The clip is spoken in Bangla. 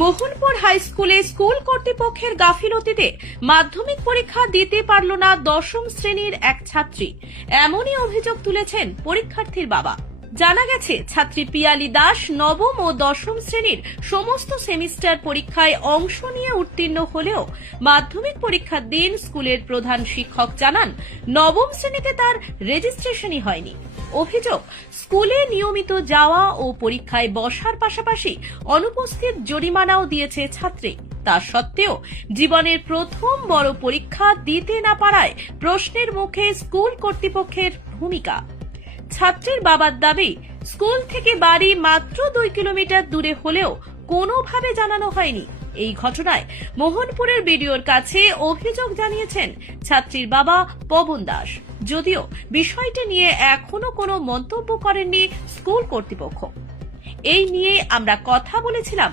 মোহনপুর হাই স্কুলে স্কুল কর্তৃপক্ষের গাফিলতিতে মাধ্যমিক পরীক্ষা দিতে পারল না দশম শ্রেণীর এক ছাত্রী। এমনই অভিযোগ তুলেছেন পরীক্ষার্থীর বাবা। জানা গেছে, ছাত্রী পিয়ালি দাস নবম ও দশম শ্রেণীর সমস্ত সেমিস্টার পরীক্ষায় অংশ নিয়ে উত্তীর্ণ হলেও মাধ্যমিক পরীক্ষার দিন স্কুলের প্রধান শিক্ষক জানান নবম শ্রেণীতে তার রেজিস্ট্রেশনই হয়নি। অভিযোগ, স্কুলে নিয়মিত যাওয়া ও পরীক্ষায় বসার পাশাপাশি অনুপস্থিত জরিমানাও দিয়েছে ছাত্রী। তা সত্ত্বেও জীবনের প্রথম বড় পরীক্ষা দিতে না পারায় প্রশ্নের মুখে স্কুল কর্তৃপক্ষের ভূমিকা। ছাত্রীর বাবার দাবি, স্কুল থেকে বাড়ি মাত্র 2 কিলোমিটার দূরে হলেও কোনোভাবে জানানো হয়নি। এই ঘটনায় মোহনপুরের বিডিওর কাছে অভিযোগ জানিয়েছেন ছাত্রীর বাবা পবন দাস। যদিও বিষয়টি নিয়ে এখনো কোনো মন্তব্য করেননি স্কুল কর্তৃপক্ষ। এই নিয়ে আমরা কথা বলেছিলাম